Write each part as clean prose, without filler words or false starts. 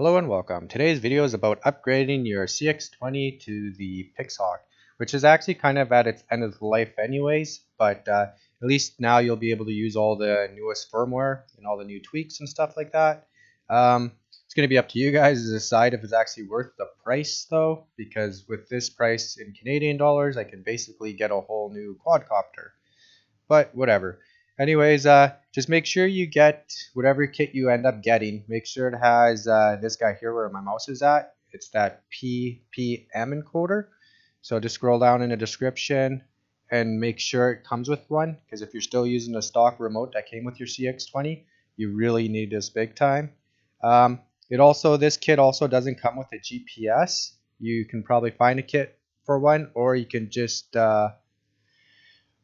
Hello and welcome. Today's video is about upgrading your cx20 to the Pixhawk, which is actually kind of at its end of life anyways, but at least now you'll be able to use all the newest firmware and all the new tweaks and stuff like that. It's going to be up to you guys to decide if it's actually worth the price though, because with this price in Canadian dollars, I can basically get a whole new quadcopter. But whatever. Anyways, just make sure you get whatever kit you end up getting. Make sure it has this guy here where my mouse is at. It's that PPM encoder. So just scroll down in the description and make sure it comes with one, because if you're still using the stock remote that came with your CX20, you really need this big time. This kit also doesn't come with a GPS. You can probably find a kit for one, or you can just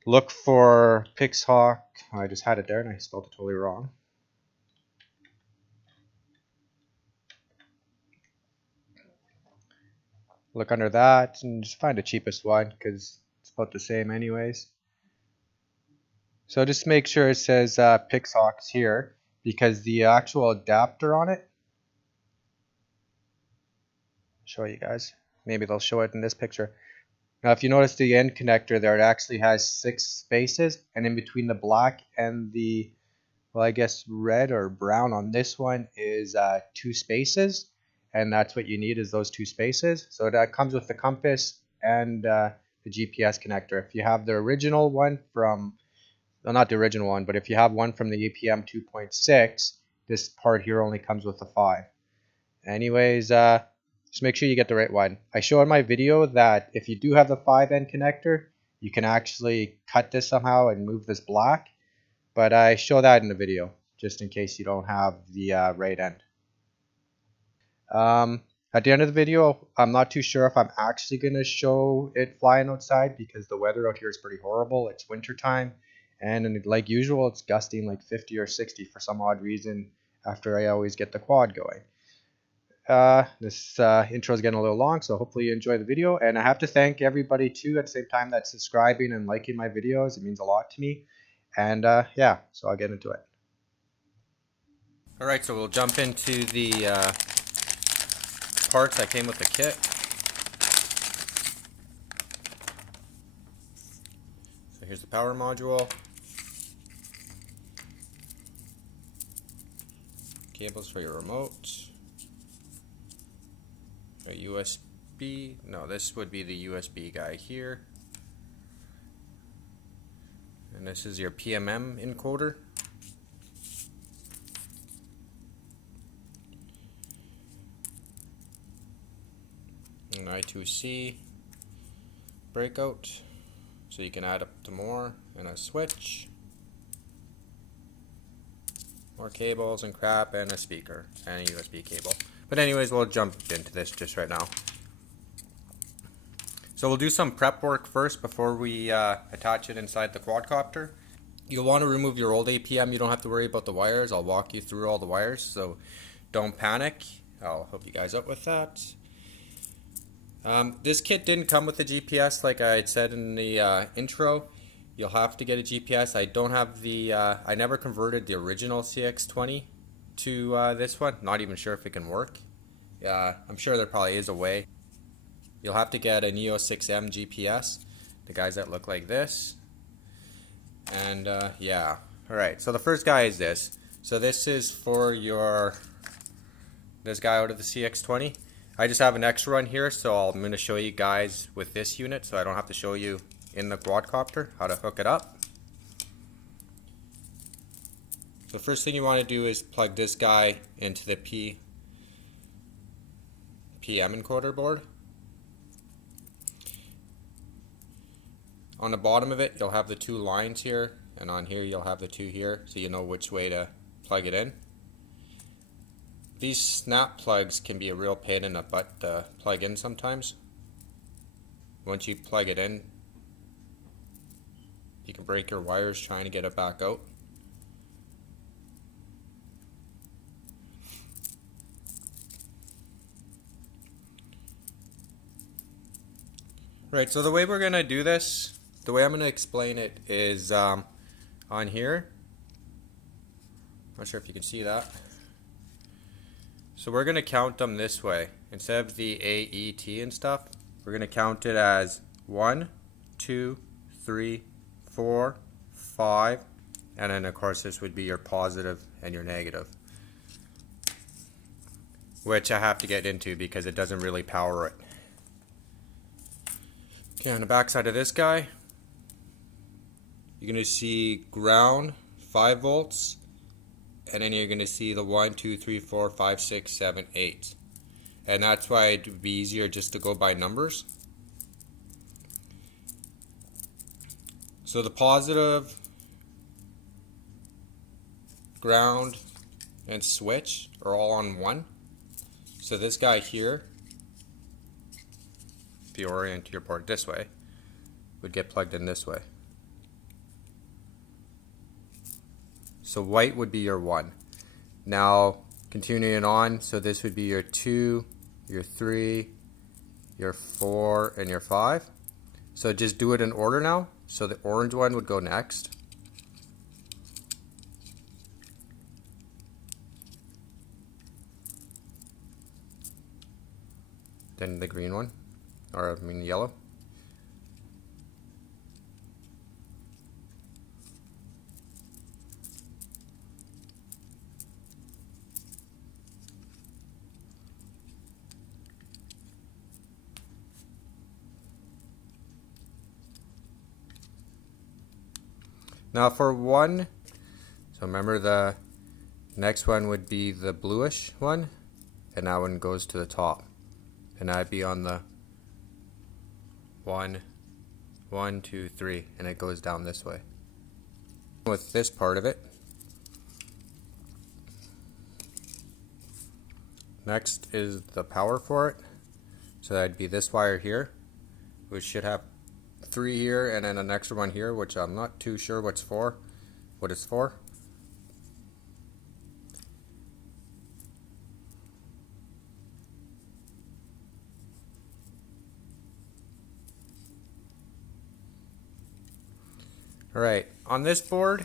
look for Pixhawk. I just had it there and I spelled it totally wrong. Look under that and just find the cheapest one because it's about the same anyways. So just make sure it says Pixhawks here, because the actual adapter on it, I'll show you guys. Maybe they'll show it in this picture. Now if you notice the end connector there, it actually has 6 spaces, and in between the black and the, well, I guess red or brown on this one is 2 spaces, and that's what you need, is those 2 spaces. So that comes with the compass and the GPS connector. If you have the original one from, well, not the original one, but if you have one from the APM 2.6, this part here only comes with the 5. Anyways, just make sure you get the right one. I show in my video that if you do have the 5 end connector, you can actually cut this somehow and move this black, but I show that in the video just in case you don't have the right end. At the end of the video, I'm not too sure if I'm actually going to show it flying outside, because the weather out here is pretty horrible. It's winter time, and like usual, it's gusting like 50 or 60 for some odd reason after I always get the quad going. This intro is getting a little long, so hopefully you enjoy the video. And I have to thank everybody too at the same time that's subscribing and liking my videos. It means a lot to me. And yeah, so I'll get into it. Alright, so we'll jump into the parts that came with the kit. So here's the power module. Cables for your remote. A USB, no, this would be the USB guy here. And this is your PMM encoder. An I2C breakout, so you can add up to more, and a switch. More cables and crap, and a speaker, and a USB cable. But anyways, we'll jump into this just right now. So we'll do some prep work first before we attach it inside the quadcopter. You'll want to remove your old APM. You don't have to worry about the wires. I'll walk you through all the wires, so don't panic. I'll help you guys out with that. This kit didn't come with a GPS like I had said in the intro. You'll have to get a GPS. I don't have the, I never converted the original CX20 to this one. Not even sure if it can work. I'm sure there probably is a way. You'll have to get a Neo 6M GPS, the guys that look like this. And yeah, alright, so the first guy is this. So this is for this guy out of the CX20. I just have an extra one here, so I'm going to show you guys with this unit, so I don't have to show you in the quadcopter how to hook it up. So the first thing you want to do is plug this guy into the PM encoder board. On the bottom of it, you'll have the 2 lines here, and on here you'll have the 2 here, so you know which way to plug it in. These snap plugs can be a real pain in the butt to plug in sometimes. Once you plug it in, you can break your wires trying to get it back out. Right, so the way we're going to do this, the way I'm going to explain it is on here. Not sure if you can see that. So we're going to count them this way. Instead of the A, E, T and stuff, we're going to count it as 1, 2, 3, 4, 5, and then of course this would be your positive and your negative, which I have to get into because it doesn't really power it. Okay, on the back side of this guy, you're going to see ground 5 volts, and then you're going to see the 1, 2, 3, 4, 5, 6, 7, 8. And that's why it would be easier just to go by numbers. So the positive, ground, and switch are all on 1. So this guy here, if you orient your port this way, would get plugged in this way. So white would be your 1. Now continuing on, so this would be your 2, your 3, your 4, and your 5. So just do it in order now. So the orange one would go next. Then the green one, or I mean yellow. Now for 1, so remember the next one would be the bluish one, and that one goes to the top. And I'd be on the 1, 1, 2, 3, and it goes down this way. With this part of it. Next is the power for it. So that'd be this wire here, which should have 3 here, and then an extra one here, which I'm not too sure what it's for. Alright, on this board,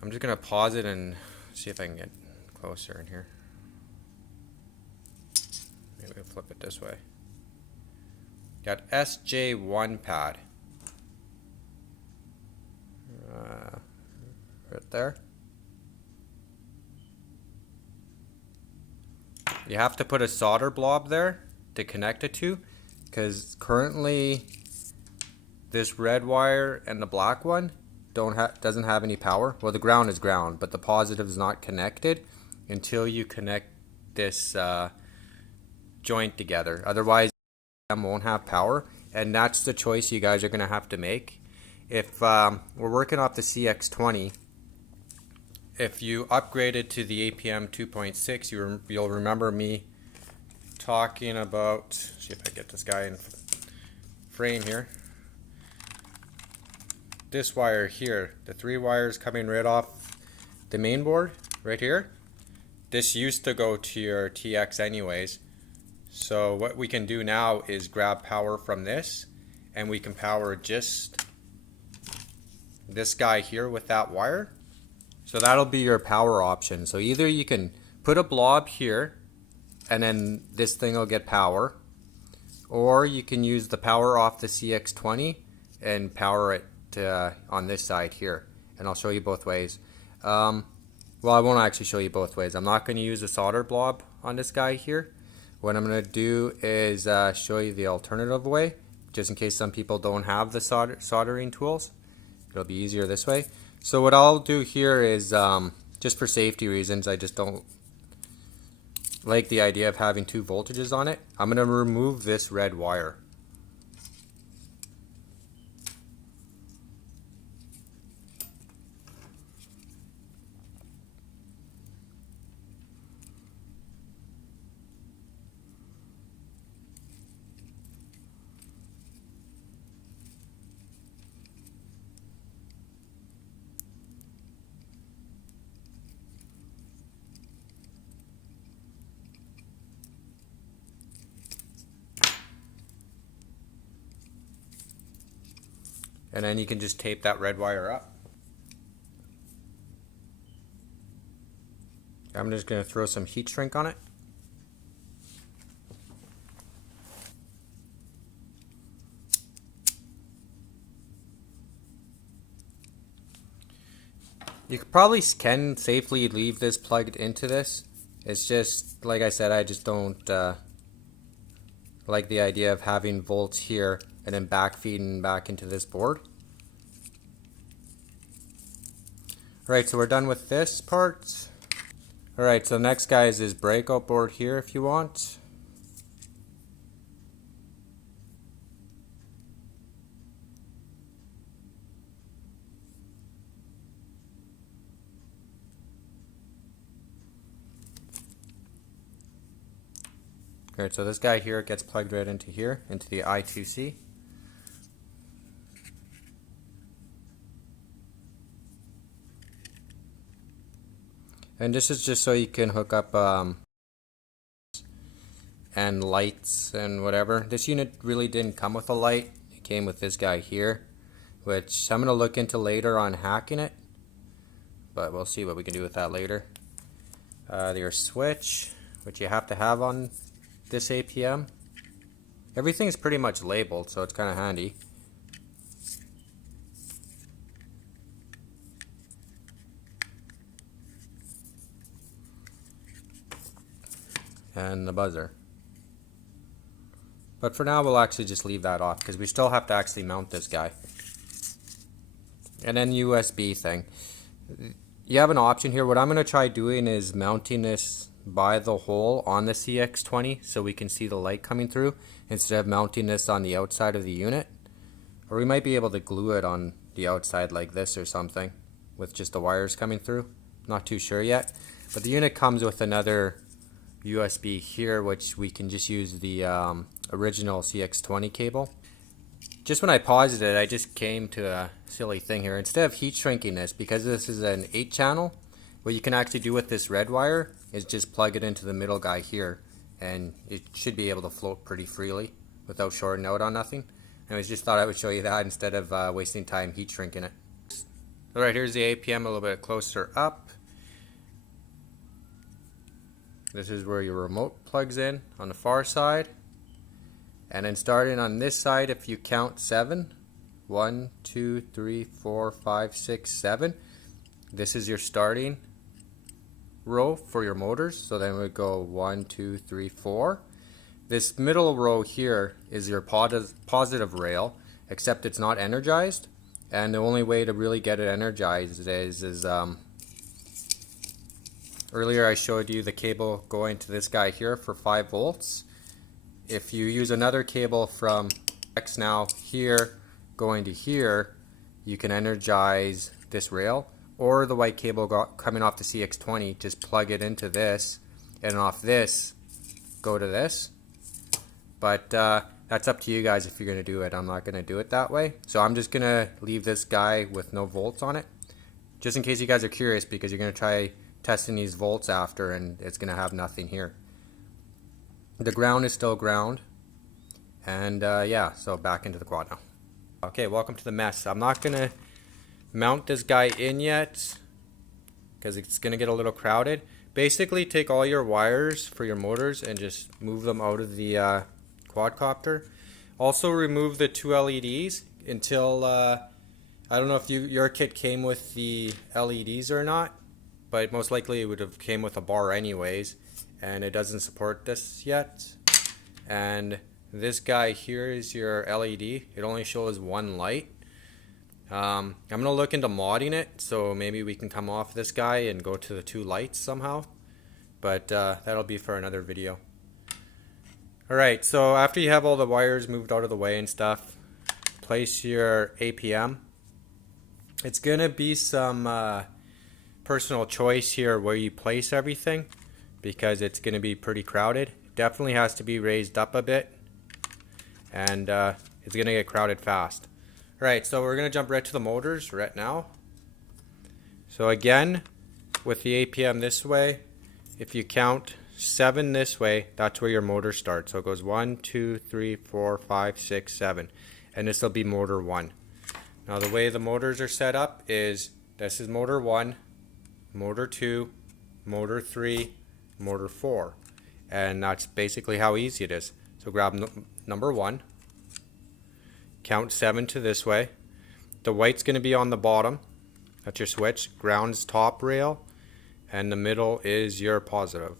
I'm just going to pause it and see if I can get closer in here. Maybe I'll flip it this way. Got SJ1 pad. Right there. You have to put a solder blob there to connect it to, because currently this red wire and the black one doesn't have any power. Well, the ground is ground, but the positive is not connected until you connect this joint together. Otherwise, them won't have power, and that's the choice you guys are going to have to make. If we're working off the cx20, if you upgraded to the APM 2.6, you'll remember me talking about, see if I get this guy in frame here. This wire here, the 3 wires coming right off the main board right here, this used to go to your TX anyways. So what we can do now is grab power from this, and we can power just this guy here with that wire. So that'll be your power option. So either you can put a blob here and then this thing will get power, or you can use the power off the cx20 and power it on this side here, and I'll show you both ways. Well, I won't actually show you both ways. I'm not going to use a solder blob on this guy here. What I'm going to do is show you the alternative way, just in case some people don't have the soldering tools. It'll be easier this way. So what I'll do here is, just for safety reasons, I just don't like the idea of having 2 voltages on it. I'm going to remove this red wire. And then you can just tape that red wire up. I'm just going to throw some heat shrink on it. You probably can safely leave this plugged into this. It's just, like I said, I just don't like the idea of having volts here and then back feeding back into this board. Alright, so we're done with this part. Alright, so next guy is this breakout board here if you want. Alright, so this guy here gets plugged right into here, into the I2C. And this is just so you can hook up and lights and whatever. This unit really didn't come with a light. It came with this guy here, which I'm going to look into later on hacking it. But we'll see what we can do with that later. Your switch, which you have to have on this APM. Everything's pretty much labeled, so it's kind of handy. And the buzzer. But for now, we'll actually just leave that off because we still have to actually mount this guy. And then USB thing. You have an option here. What I'm going to try doing is mounting this by the hole on the cx20 so we can see the light coming through instead of mounting this on the outside of the unit. Or we might be able to glue it on the outside like this or something with just the wires coming through. Not too sure yet. But the unit comes with another USB here, which we can just use the original cx20 cable. Just when I paused it, I just came to a silly thing here. Instead of heat shrinking this, because this is an 8 channel, what you can actually do with this red wire is just plug it into the middle guy here, and it should be able to float pretty freely without shorting out on nothing. And I just thought I would show you that instead of wasting time heat shrinking it. Alright, here's the APM a little bit closer up. This is where your remote plugs in on the far side. And then starting on this side, if you count 7, 1, 2, 3, 4, 5, 6, 7, this is your starting row for your motors. So then we go 1, 2, 3, 4. This middle row here is your positive rail, except it's not energized. And the only way to really get it energized is earlier I showed you the cable going to this guy here for 5 volts. If you use another cable from X now here going to here, you can energize this rail, or the white cable coming off the cx20, just plug it into this, and off this go to this. But that's up to you guys if you're going to do it. I'm not going to do it that way, so I'm just going to leave this guy with no volts on it, just in case you guys are curious, because you're going to try testing these volts after and it's going to have nothing here. The ground is still ground, and yeah, so back into the quad now. Okay, welcome to the mess. I'm not going to mount this guy in yet because it's going to get a little crowded. Basically, take all your wires for your motors and just move them out of the quadcopter. Also, remove the 2 LEDs until, I don't know if your kit came with the LEDs or not, but most likely it would have came with a bar anyways. And it doesn't support this yet. And this guy here is your LED. It only shows 1 light. I'm gonna look into modding it, so maybe we can come off this guy and go to the 2 lights somehow. But that'll be for another video. Alright, so after you have all the wires moved out of the way and stuff, place your APM. It's gonna be some personal choice here where you place everything, because it's going to be pretty crowded. Definitely has to be raised up a bit, and it's going to get crowded fast. Alright, so we're going to jump right to the motors right now. So again, with the APM this way, if you count 7 this way, that's where your motor starts. So it goes 1, 2, 3, 4, 5, 6, 7. And this will be motor 1. Now the way the motors are set up is, this is motor 1, motor 2, motor 3, motor 4. And that's basically how easy it is. So grab number 1, count 7 to this way. The white's going to be on the bottom. That's your switch. Ground's top rail. And the middle is your positive,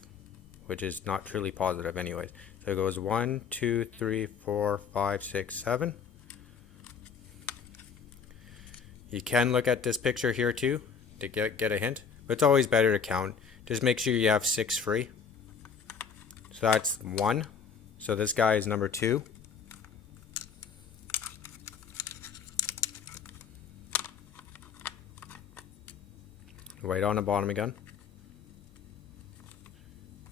which is not truly positive anyways. So it goes 1, 2, 3, 4, 5, 6, 7. You can look at this picture here too to get a hint, but it's always better to count. Just make sure you have 6 free. So that's 1. So this guy is number 2. White on the bottom again.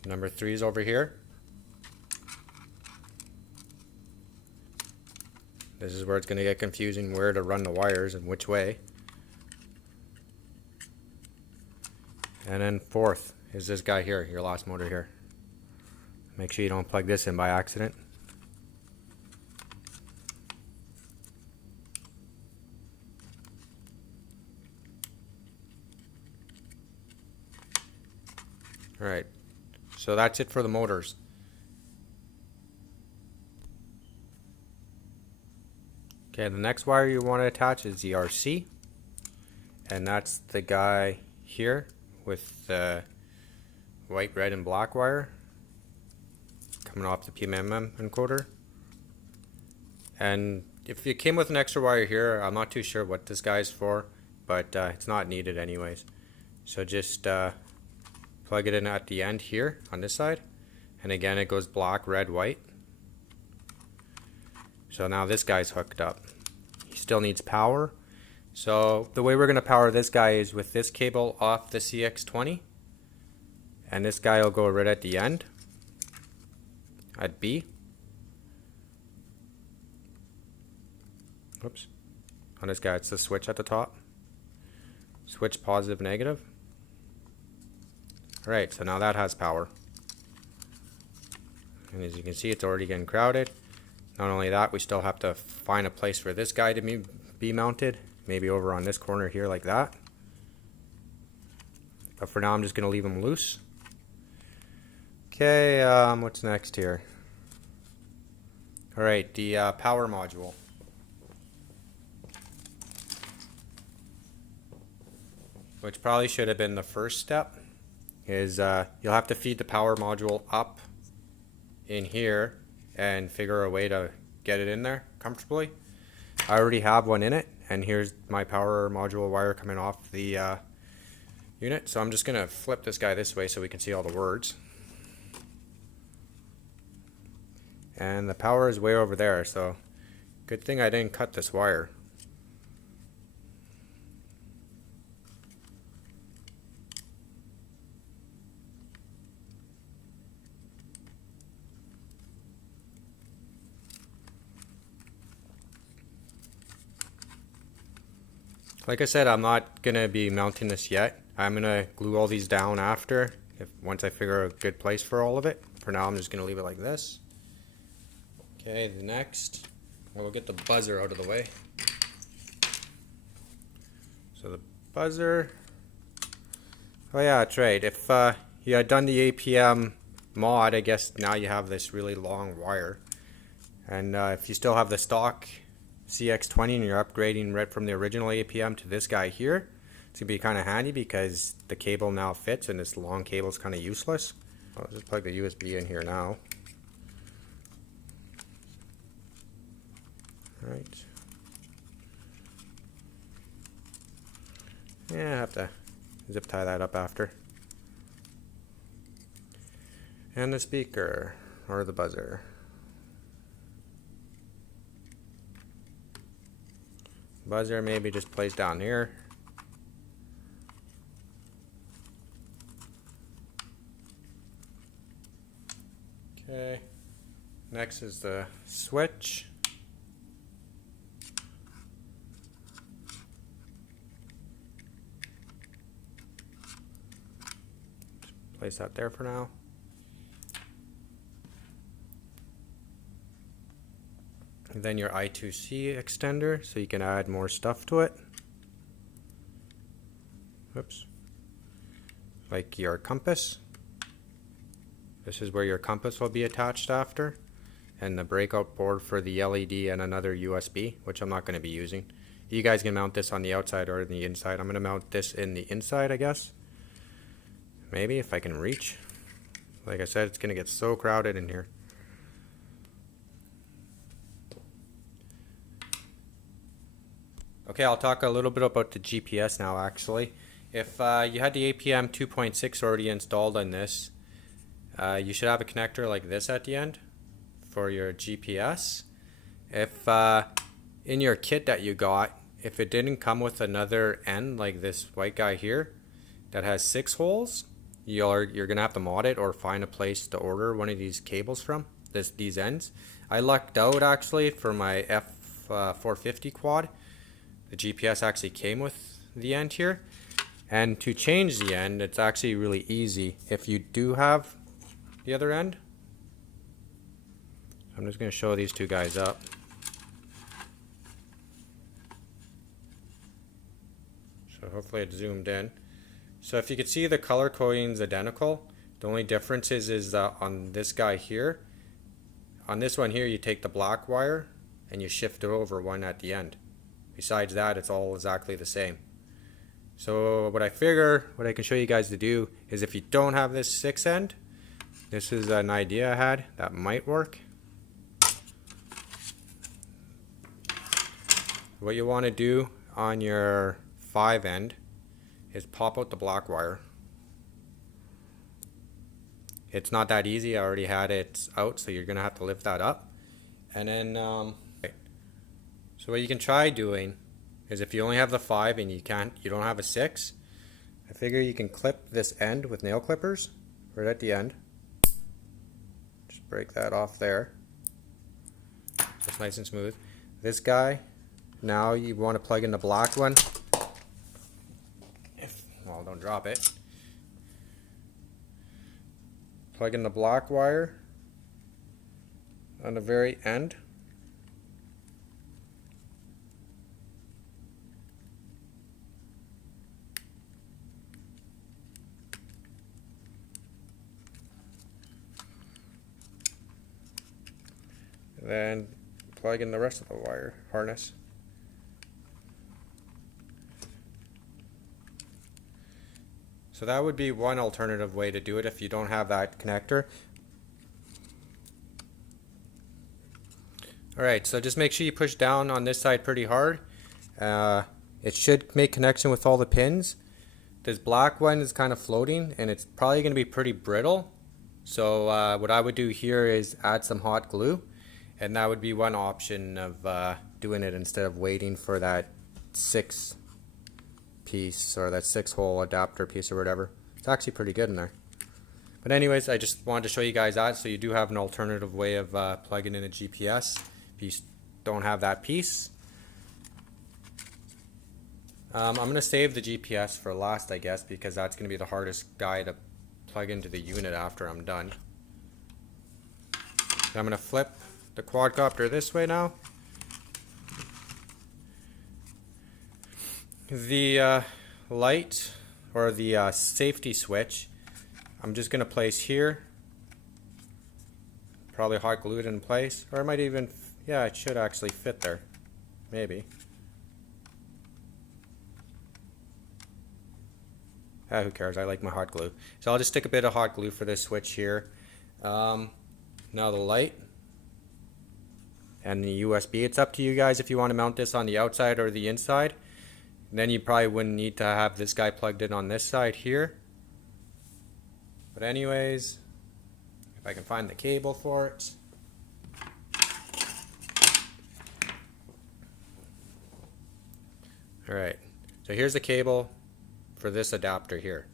Number 3 is over here. This is where it's going to get confusing where to run the wires and which way. And then 4th is this guy here, your last motor here. Make sure you don't plug this in by accident. Alright, so that's it for the motors. Okay, the next wire you want to attach is the RC, and that's the guy here with the white, red, and black wire coming off the PMM encoder. And if you came with an extra wire here, I'm not too sure what this guy's for, but it's not needed anyways. So just plug it in at the end here on this side, and again it goes black, red, white. So now this guy's hooked up. He still needs power. So the way we're going to power this guy is with this cable off the cx20, and this guy will go right at the end at B. Oops. On this guy it's the switch at the top. Switch positive, negative. Alright, so now that has power. And as you can see, it's already getting crowded. Not only that, we still have to find a place for this guy to be mounted. Maybe over on this corner here like that. But for now, I'm just going to leave them loose. Okay, what's next here? Alright, the power module. Which probably should have been the first step. Is you'll have to feed the power module up in here and figure a way to get it in there comfortably. I already have one in it, and here's my power module wire coming off the unit. So I'm just going to flip this guy this way so we can see all the words. And the power is way over there, so good thing I didn't cut this wire. Like I said, I'm not going to be mounting this yet. I'm going to glue all these down after, once I figure a good place for all of it. For now, I'm just going to leave it like this. Okay, the next, we'll get the buzzer out of the way. So the buzzer, oh yeah, that's right. If you had done the APM mod, I guess now you have this really long wire. And if you still have the stock cx20 and you're upgrading right from the original APM to this guy here, it's going to be kind of handy because the cable now fits and this long cable is kind of useless. I'll just plug the USB in here now. Alright. Yeah, I have to zip tie that up after. And the speaker, or the buzzer. Buzzer maybe just plays down here. Okay. Next is the switch. Just place that there for now. And then your I2C extender, so you can add more stuff to it. Oops. like your compass. This is where your compass will be attached after, and the breakout board for the LED and another USB, which I'm not going to be using. You guys can mount this on the outside or the inside. I'm going to mount this in the inside, I guess. Maybe if I can reach. Like I said, it's going to get so crowded in here. Okay, I'll talk a little bit about the GPS now actually. If you had the APM 2.6 already installed on this, you should have a connector like this at the end for your GPS. If in your kit that you got, if it didn't come with another end like this white guy here that has 6 holes, you're gonna have to mod it or find a place to order one of these cables from, these ends. I lucked out actually for my F450 quad. The GPS actually came with the end here, and to change the end, it's actually really easy. If you do have the other end, I'm just going to show these two guys up. So hopefully it's zoomed in. So if you can see, the color coding is identical. The only difference is on this guy here. On this one here, you take the black wire and you shift it over one at the end. Besides that, it's all exactly the same. So what I can show you guys to do is, if you don't have this 6 end, this is an idea I had that might work. What you want to do on your 5 end is pop out the black wire. It's not that easy. I already had it out, so you're gonna have to lift that up. And then so what you can try doing is, if you only have the 5 and you don't have a 6, I figure you can clip this end with nail clippers right at the end. Just break that off there. That's nice and smooth. This guy, now you want to plug in the black one. Well, don't drop it. Plug in the black wire on the very end. Then plug in the rest of the wire harness. So that would be one alternative way to do it if you don't have that connector. Alright, so just make sure you push down on this side pretty hard. It should make connection with all the pins. This black one is kind of floating and it's probably going to be pretty brittle. So what I would do here is add some hot glue. And that would be one option of doing it instead of waiting for that 6 piece or that 6-hole adapter piece or whatever. It's actually pretty good in there. But anyways, I just wanted to show you guys that, so you do have an alternative way of plugging in a GPS if you don't have that piece. I'm going to save the GPS for last, I guess, because that's going to be the hardest guy to plug into the unit after I'm done. I'm going to flip the quadcopter this way now. The light or the safety switch, I'm just going to place here. Probably hot glued in place, or it might even, yeah, it should actually fit there. Maybe. Who cares? I like my hot glue. So I'll just stick a bit of hot glue for this switch here. Now the light and the USB, it's up to you guys if you want to mount this on the outside or the inside. Then you probably wouldn't need to have this guy plugged in on this side here. But anyways, if I can find the cable for it. Alright, so here's the cable for this adapter here.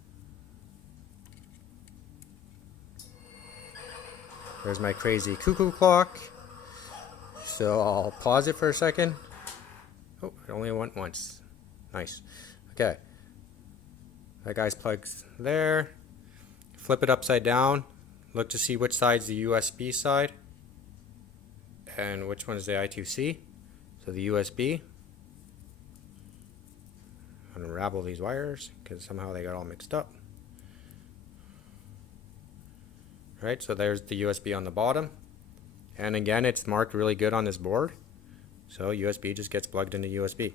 There's my crazy cuckoo clock. So I'll pause it for a second. Oh, it only went once. Nice. Okay. That guy's plugged there. Flip it upside down. Look to see which side's the USB side and which one is the I2C. So the USB. Unravel these wires because somehow they got all mixed up. Right, so there's the USB on the bottom, and again it's marked really good on this board, so USB just gets plugged into USB.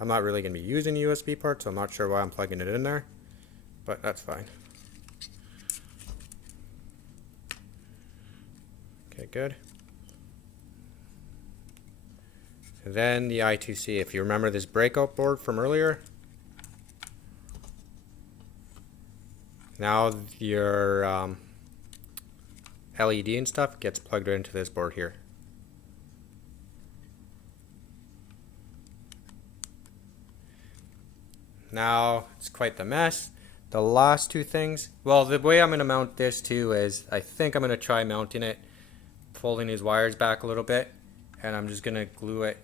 I'm not really going to be using the USB part, so I'm not sure why I'm plugging it in there, but that's fine. Okay, good. And then the I2C, if you remember this breakout board from earlier, now your LED and stuff gets plugged into this board here. Now it's quite the mess. The last two things, well, the way I'm going to mount this too is I think I'm going to try mounting it, folding these wires back a little bit, and I'm just going to glue it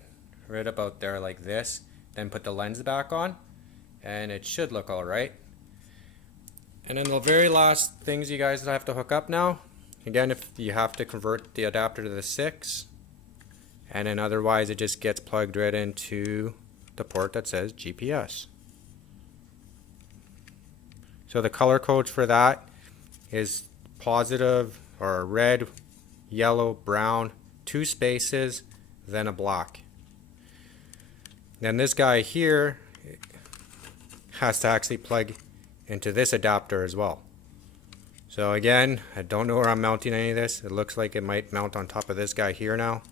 right about there like this, then put the lens back on, and it should look alright. And then the very last things you guys have to hook up now, again, if you have to convert the adapter to the 6, and then otherwise it just gets plugged right into the port that says GPS. So the color codes for that is positive or red, yellow, brown, 2 spaces, then a black. Then this guy here has to actually plug into this adapter as well. So again, I don't know where I'm mounting any of this. It looks like it might mount on top of this guy here now.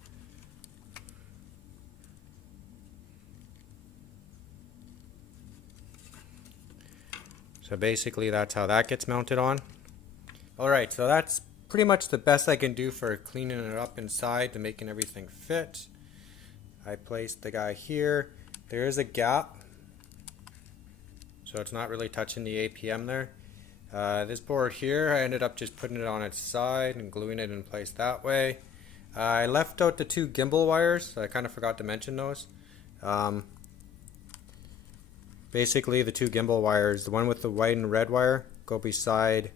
So basically that's how that gets mounted on. Alright, so that's pretty much the best I can do for cleaning it up inside to making everything fit. I placed the guy here. There is a gap, so it's not really touching the APM there. This board here, I ended up just putting it on its side and gluing it in place that way. I left out the 2 gimbal wires. I kind of forgot to mention those. Basically the 2 gimbal wires, the one with the white and red wire, go beside,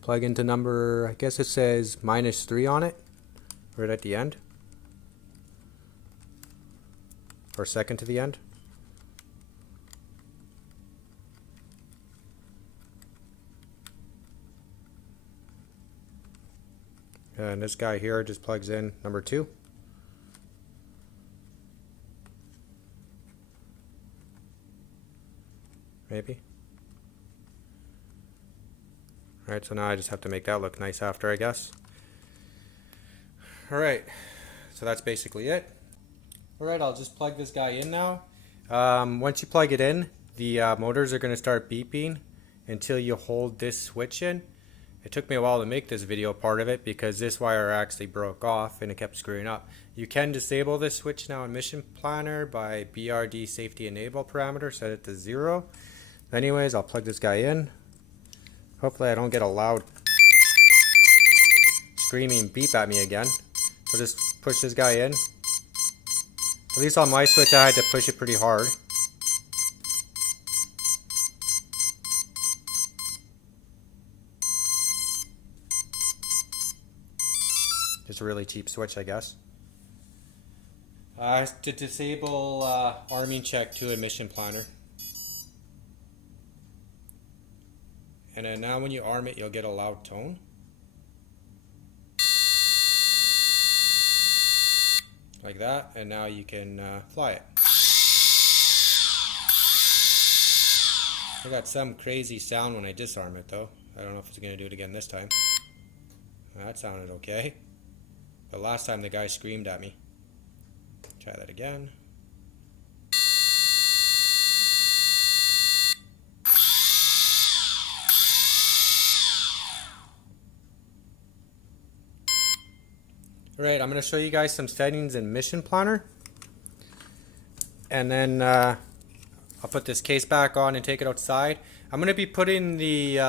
plug into number, I guess it says -3 on it, right at the end, or second to the end. And this guy here just plugs in number 2. Maybe. Alright, so now I just have to make that look nice after, I guess. Alright, so that's basically it. Alright, I'll just plug this guy in now. Once you plug it in, the motors are going to start beeping until you hold this switch in. It took me a while to make this video part of it because this wire actually broke off and it kept screwing up. You can disable this switch now in Mission Planner by BRD Safety Enable parameter, set it to 0. Anyways, I'll plug this guy in. Hopefully I don't get a loud screaming beep at me again. So just push this guy in. At least on my switch I had to push it pretty hard. Just a really cheap switch, I guess. To disable arming check to a Mission Planner. And then now when you arm it, you'll get a loud tone. Like that, and now you can fly it. I got some crazy sound when I disarm it though. I don't know if it's going to do it again this time. That sounded okay. But last time the guy screamed at me. Try that again. Alright, I'm going to show you guys some settings in Mission Planner. And then I'll put this case back on and take it outside. I'm going to be putting the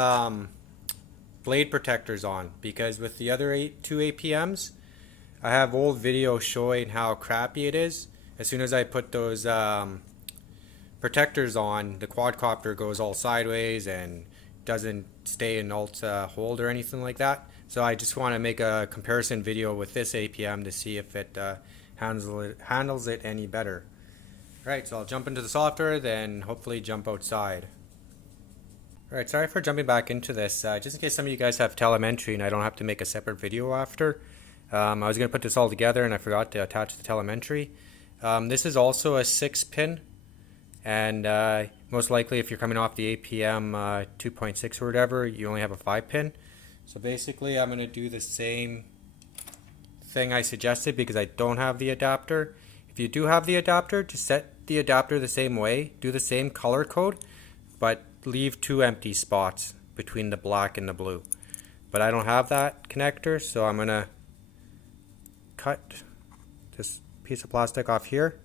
blade protectors on because with the other 2 APMs, I have old videos showing how crappy it is. As soon as I put those protectors on, the quadcopter goes all sideways and doesn't stay in alt hold or anything like that. So I just want to make a comparison video with this APM to see if it handles it any better. Alright, so I'll jump into the software, then hopefully jump outside. Alright, sorry for jumping back into this. Just in case some of you guys have telemetry and I don't have to make a separate video after. I was going to put this all together and I forgot to attach the telemetry. This is also a 6-pin, and most likely if you're coming off the APM 2.6 or whatever, you only have a 5-pin. So basically I'm going to do the same thing I suggested because I don't have the adapter. If you do have the adapter, just set the adapter the same way, do the same color code, but leave 2 empty spots between the black and the blue. But I don't have that connector, so I'm gonna cut this piece of plastic off here,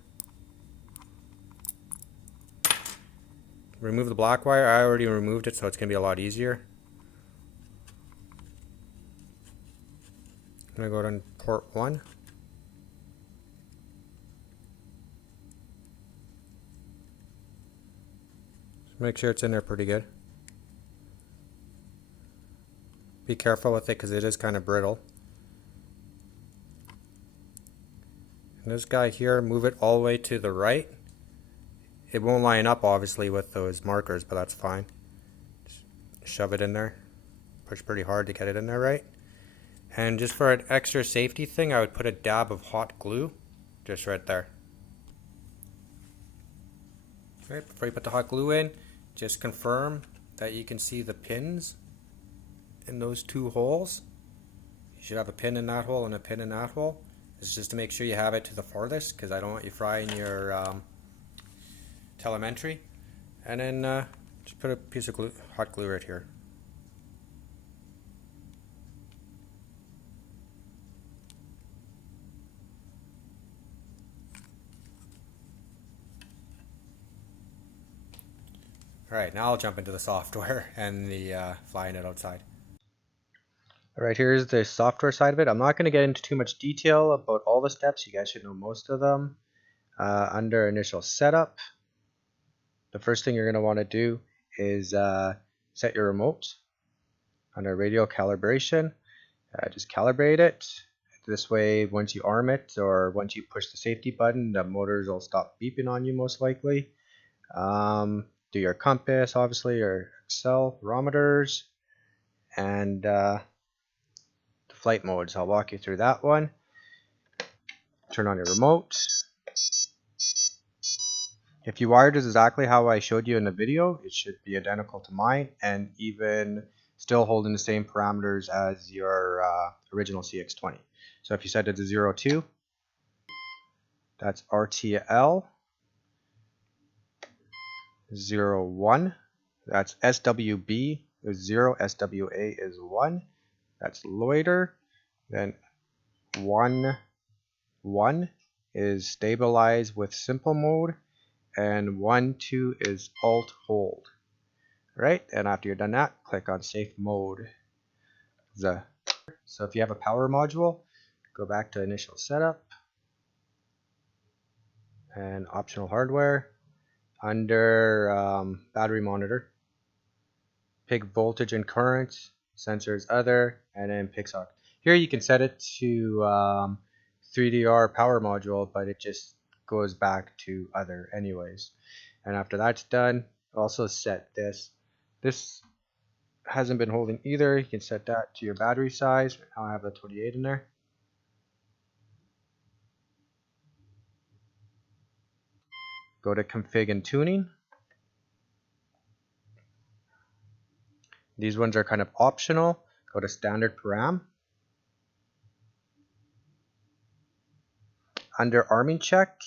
remove the black wire. I already removed it, so it's gonna be a lot easier. I'm gonna go to port 1. Make sure it's in there pretty good. Be careful with it because it is kind of brittle. And this guy here, move it all the way to the right. It won't line up obviously with those markers, but that's fine. Just shove it in there. Push pretty hard to get it in there right. And just for an extra safety thing, I would put a dab of hot glue just right there. Right, before you put the hot glue in, just confirm that you can see the pins in those 2 holes. You should have a pin in that hole and a pin in that hole. This is just to make sure you have it to the farthest because I don't want you frying your telemetry. And then just put a piece of glue, hot glue right here. Alright, now I'll jump into the software and the flying it outside. Alright, here's the software side of it. I'm not going to get into too much detail about all the steps. You guys should know most of them. Under initial setup, the first thing you're going to want to do is set your remote. Under radio calibration, just calibrate it. This way, once you arm it or once you push the safety button, the motors will stop beeping on you most likely. Do your compass, obviously, your accelerometers, and the flight modes. I'll walk you through that one. Turn on your remote. If you wired it exactly how I showed you in the video, it should be identical to mine and even still holding the same parameters as your original CX20. So if you set it to 02, that's RTL. 01, that's SWB is 0, SWA is 1, that's loiter. Then 1 is stabilize with simple mode, and 1-2 is alt hold. Right, and after you're done that, click on safe mode. So if you have a power module, go back to initial setup and optional hardware. Under battery monitor, pick voltage and current, sensors other, and then Pixhawk. Here you can set it to 3DR power module, but it just goes back to other anyways. And after that's done, also set this. This hasn't been holding either. You can set that to your battery size. I have the 28 in there. Go to config and tuning. These ones are kind of optional. Go to standard param. Under arming check,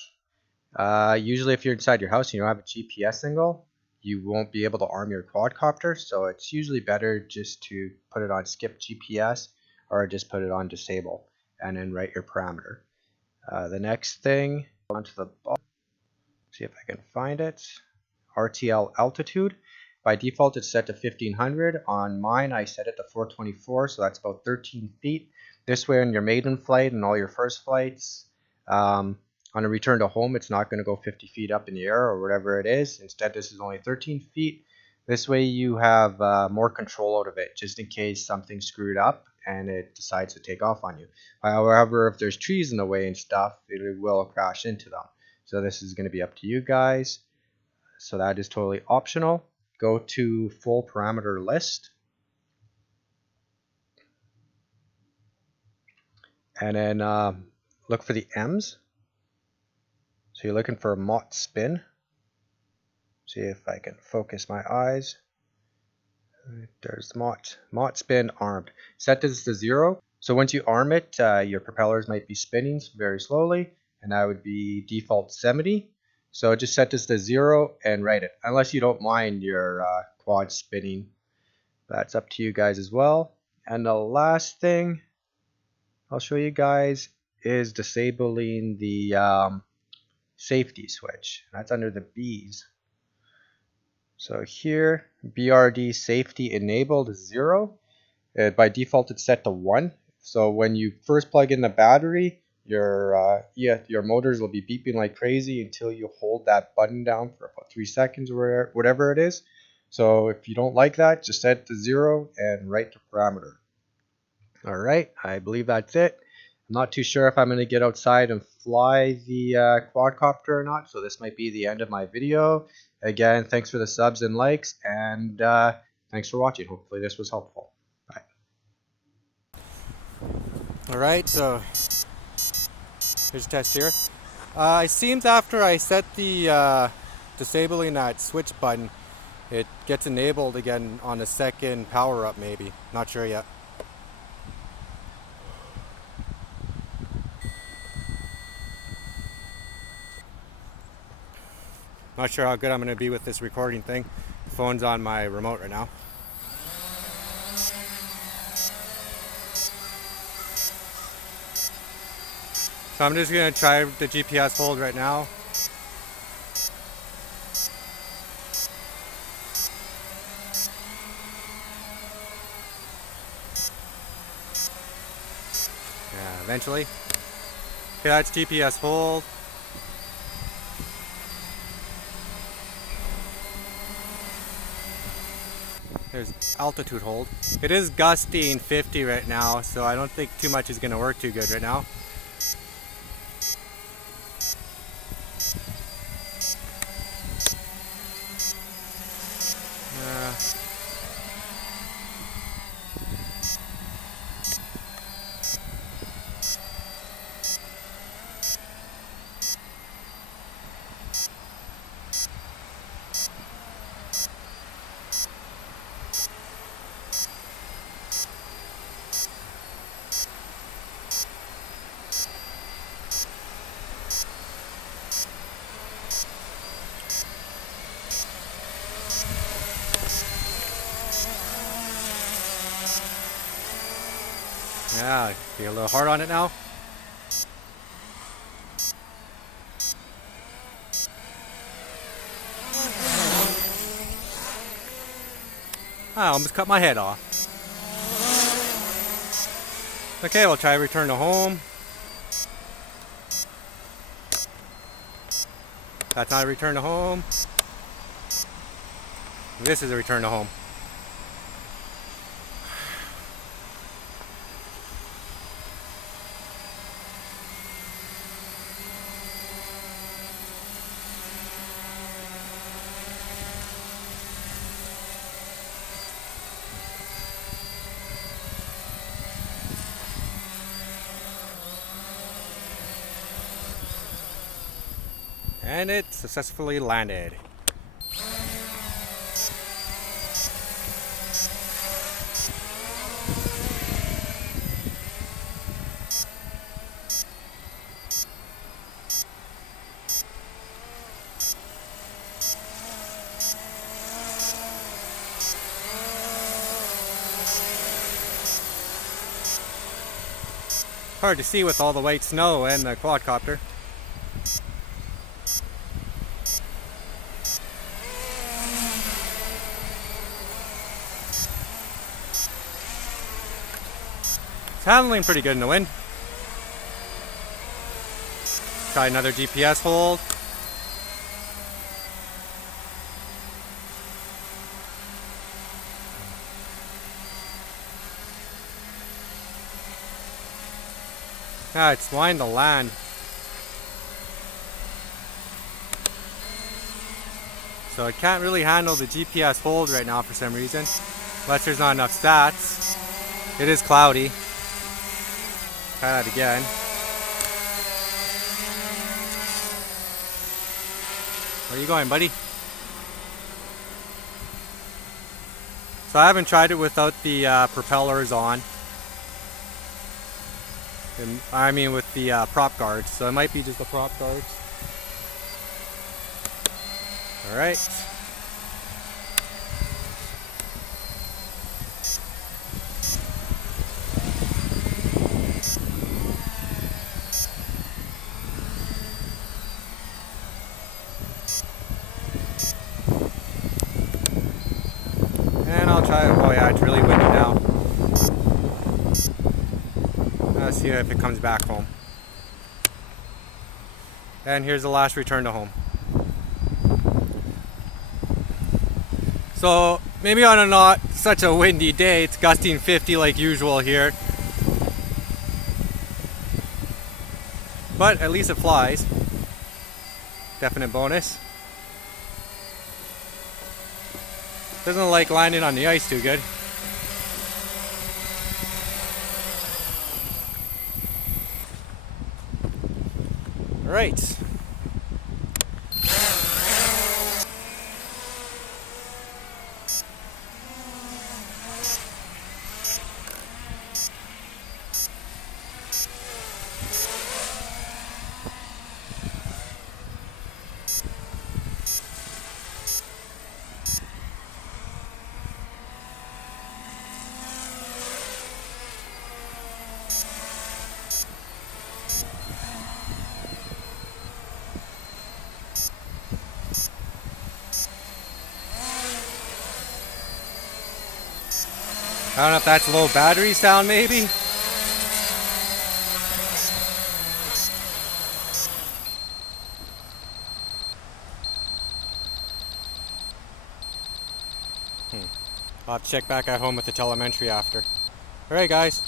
usually if you're inside your house and you don't have a GPS signal, you won't be able to arm your quadcopter. So it's usually better just to put it on skip GPS or just put it on disable and then write your parameter. The next thing, onto the bottom. See if I can find it. RTL altitude. By default, it's set to 1500. On mine, I set it to 424, so that's about 13 feet. This way, on your maiden flight and all your first flights, on a return to home, it's not going to go 50 feet up in the air or whatever it is. Instead, this is only 13 feet. This way, you have more control out of it, just in case something's screwed up and it decides to take off on you. However, if there's trees in the way and stuff, it will crash into them. So this is going to be up to you guys. So that is totally optional. go to full parameter list. And then look for the M's. So you're looking for mot spin. See if I can focus my eyes. There's mot spin armed. Set this to 0. So once you arm it, your propellers might be spinning very slowly, and that would be default 70. So just set this to 0 and write it, unless you don't mind your quad spinning. That's up to you guys as well. And the last thing I'll show you guys is disabling the safety switch. That's under the B's. So here, BRD safety enabled is 0. By default, it's set to 1. So when you first plug in the battery, your motors will be beeping like crazy until you hold that button down for about 3 seconds or whatever it is. So if you don't like that, just set it to 0 and write the parameter. All right, I believe that's it. I'm not too sure if I'm going to get outside and fly the quadcopter or not, so this might be the end of my video. Again, thanks for the subs and likes, and thanks for watching. Hopefully this was helpful. Bye. Alright, so here's a test here. It seems after I set the disabling that switch button, it gets enabled again on the second power up maybe. Not sure yet. Not sure how good I'm going to be with this recording thing. The phone's on my remote right now. So I'm just going to try the GPS hold right now. Yeah, eventually. Okay, that's GPS hold. There's altitude hold. It is gusting 50 right now, so I don't think too much is going to work too good right now. Yeah, get a little hard on it now. I almost cut my head off. Okay, we'll try return to home. That's not a return to home. This is a return to home. And it successfully landed. Hard to see with all the white snow and the quadcopter. It's handling pretty good in the wind. Try another GPS hold. Ah, it's wanting to land. So it can't really handle the GPS hold right now for some reason, unless there's not enough stats. It is cloudy. Try that again. Where are you going, buddy? So I haven't tried it without the propellers on. I mean with the prop guards. So it might be just the prop guards. Alright. And I'll try it. Oh yeah, it's really windy now. Let's see if it comes back home. And here's the last return to home. So maybe on a not such a windy day, it's gusting 50 like usual here. But at least it flies. Definite bonus. Doesn't like landing on the ice too good. Alright. I don't know if that's low battery sound maybe. I'll have to check back at home with the telemetry after. Alright guys,